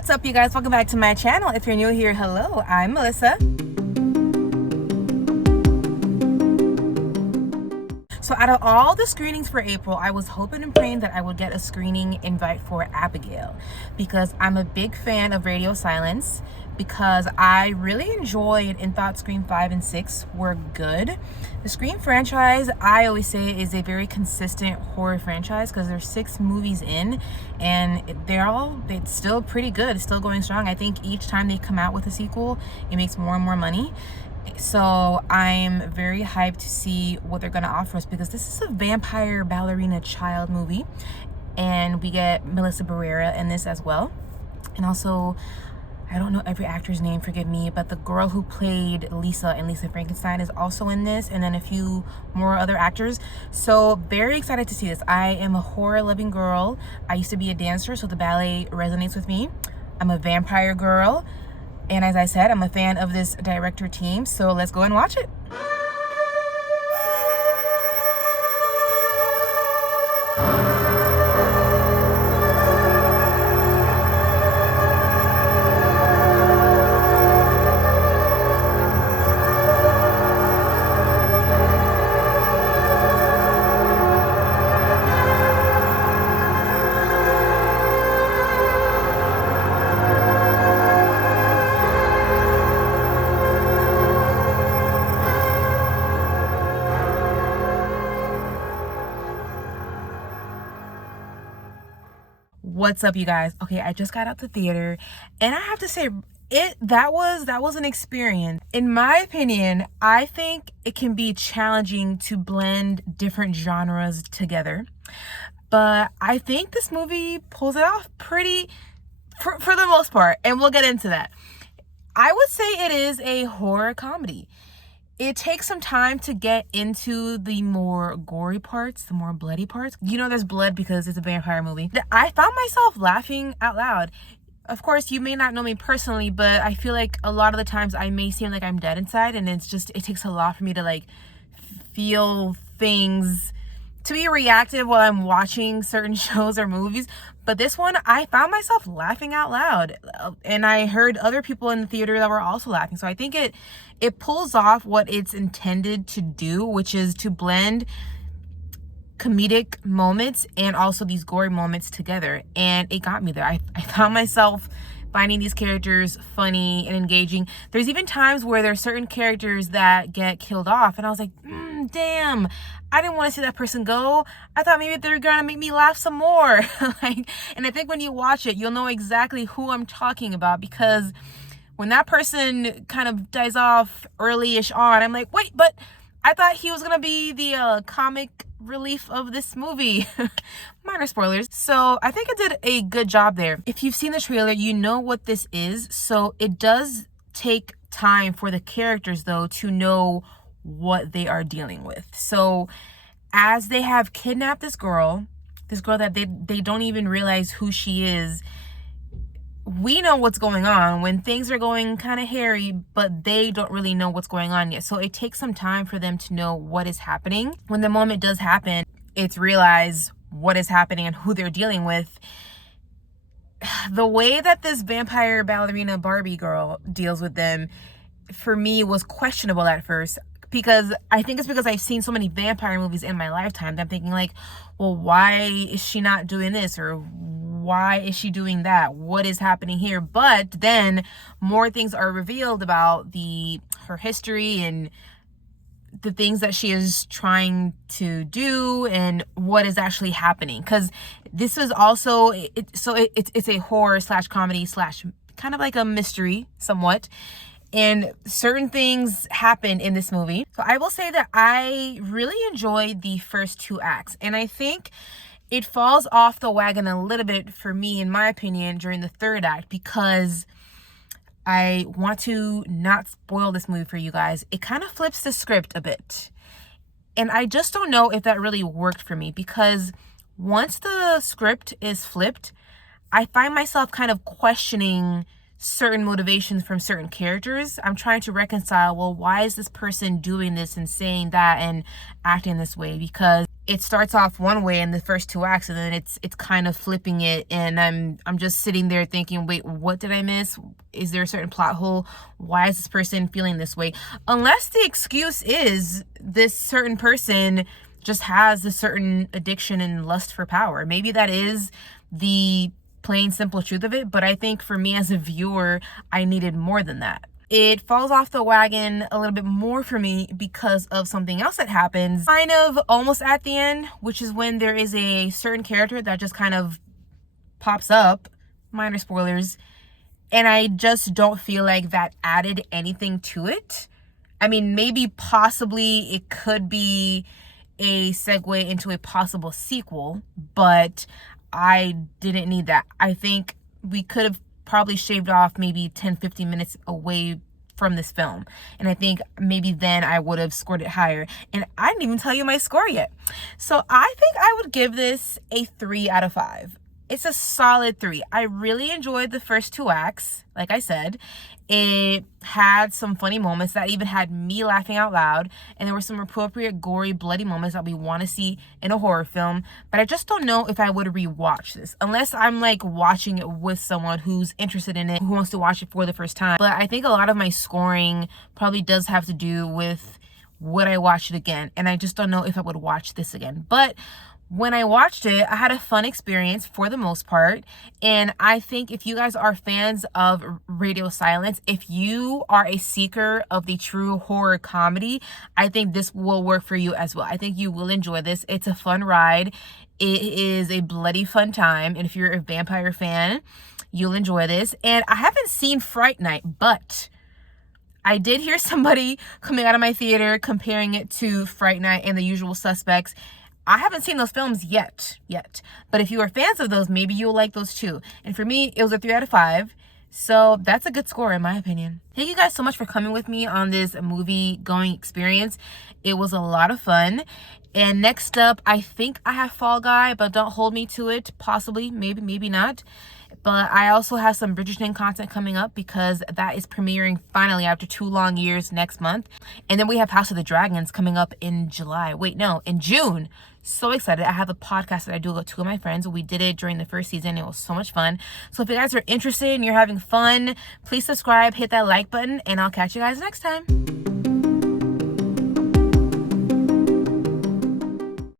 What's up, you guys? Welcome back to my channel. If you're new here, hello, I'm Melissa. So out of all the screenings for April, I was hoping and praying that I would get a screening invite for Abigail, because I'm a big fan of Radio Silence, because I really enjoyed and thought Scream 5 and 6 were good. The Scream franchise, I always say, is a very consistent horror franchise because there's 6 movies in and it's still pretty good. It's still going strong. I think each time they come out with a sequel, it makes more and more money. So I'm very hyped to see what they're going to offer us, because this is a vampire ballerina child movie, and we get Melissa Barrera in this as well. And also, I don't know every actor's name, forgive me, but the girl who played Lisa in Lisa Frankenstein is also in this, and then a few more other actors. So very excited to see this. I am a horror loving girl. I used to be a dancer, so the ballet resonates with me. I'm a vampire girl. And as I said, I'm a fan of this director team, so let's go and watch it. What's up, you guys? Okay, I just got out the theater, and I have to say, that was an experience. In my opinion, I think it can be challenging to blend different genres together, but I think this movie pulls it off pretty, for the most part, and we'll get into that. I would say it is a horror comedy. It takes some time to get into the more gory parts, the more bloody parts. You know there's blood because it's a vampire movie. I found myself laughing out loud. Of course, you may not know me personally, but I feel like a lot of the times I may seem like I'm dead inside, and it takes a lot for me to like feel things, to be reactive while I'm watching certain shows or movies. But this one, I found myself laughing out loud, and I heard other people in the theater that were also laughing. So I think it pulls off what it's intended to do, which is to blend comedic moments and also these gory moments together. And it got me there. I found myself finding these characters funny and engaging. There's even times where there's certain characters that get killed off, and I was like, damn, I didn't want to see that person go. I thought maybe they're gonna make me laugh some more. And I think when you watch it, you'll know exactly who I'm talking about, because when that person kind of dies off early-ish on, I'm like, wait, but I thought he was gonna be the comic relief of this movie. Minor spoilers. So I think it did a good job there. If you've seen the trailer, you know what this is. So it does take time for the characters, though, to know what they are dealing with. So as they have kidnapped this girl that they don't even realize who she is, we know what's going on when things are going kind of hairy, but they don't really know what's going on yet. So it takes some time for them to know what is happening. When the moment does happen, it's realize what is happening and who they're dealing with. The way that this vampire ballerina Barbie girl deals with them, for me, was questionable at first, because I think it's because I've seen so many vampire movies in my lifetime that I'm thinking like, well, why is she not doing this, or why is she doing that? What is happening here? But then more things are revealed about her history and the things that she is trying to do and what is actually happening. Because this is also it's a horror slash comedy slash kind of like a mystery somewhat. And certain things happen in this movie. So I will say that I really enjoyed the first 2 acts. And I think it falls off the wagon a little bit for me, in my opinion, during the 3rd act, because I want to not spoil this movie for you guys. It kind of flips the script a bit. And I just don't know if that really worked for me, because once the script is flipped, I find myself kind of questioning certain motivations from certain characters. I'm trying to reconcile, well, why is this person doing this and saying that and acting this way? Because it starts off one way in the first 2 acts, and then it's kind of flipping it, and I'm just sitting there thinking, wait, what did I miss? Is there a certain plot hole? Why is this person feeling this way? Unless the excuse is this certain person just has a certain addiction and lust for power. Maybe that is the plain simple truth of it, but I think for me as a viewer, I needed more than that. It falls off the wagon a little bit more for me because of something else that happens kind of almost at the end, which is when there is a certain character that just kind of pops up, minor spoilers, and I just don't feel like that added anything to it. I mean, maybe possibly it could be a segue into a possible sequel, but I didn't need that. I think we could have probably shaved off maybe 10-15 minutes away from this film, and I think maybe then I would have scored it higher. And I didn't even tell you my score yet. So I think I would give this a 3 out of 5. It's a solid 3. I really enjoyed the first 2 acts. Like I said, it had some funny moments that even had me laughing out loud, and there were some appropriate gory, bloody moments that we want to see in a horror film. But I just don't know if I would rewatch this unless I'm like watching it with someone who's interested in it, who wants to watch it for the first time. But I think a lot of my scoring probably does have to do with would I watch it again, and I just don't know if I would watch this again. But when I watched it, I had a fun experience for the most part. And I think if you guys are fans of radio silence, if you are a seeker of the true horror comedy, I think this will work for you as well. I think you will enjoy this. It's a fun ride. It is a bloody fun time. And if you're a vampire fan, you'll enjoy this. And I haven't seen Fright Night, but I did hear somebody coming out of my theater comparing it to Fright Night and The Usual Suspects. I haven't seen those films yet. But if you are fans of those, maybe you'll like those too. And for me, it was a 3 out of 5. So that's a good score in my opinion. Thank you guys so much for coming with me on this movie going experience. It was a lot of fun. And next up, I think I have Fall Guy, but don't hold me to it. Possibly, maybe not. But I also have some Bridgerton content coming up because that is premiering finally after 2 long years next month. And then we have House of the Dragons coming up in July. Wait, no, in June. So excited. I have a podcast that I do with 2 of my friends. We did it during the first season. It was so much fun. So if you guys are interested and you're having fun, please subscribe, hit that like button, and I'll catch you guys next time.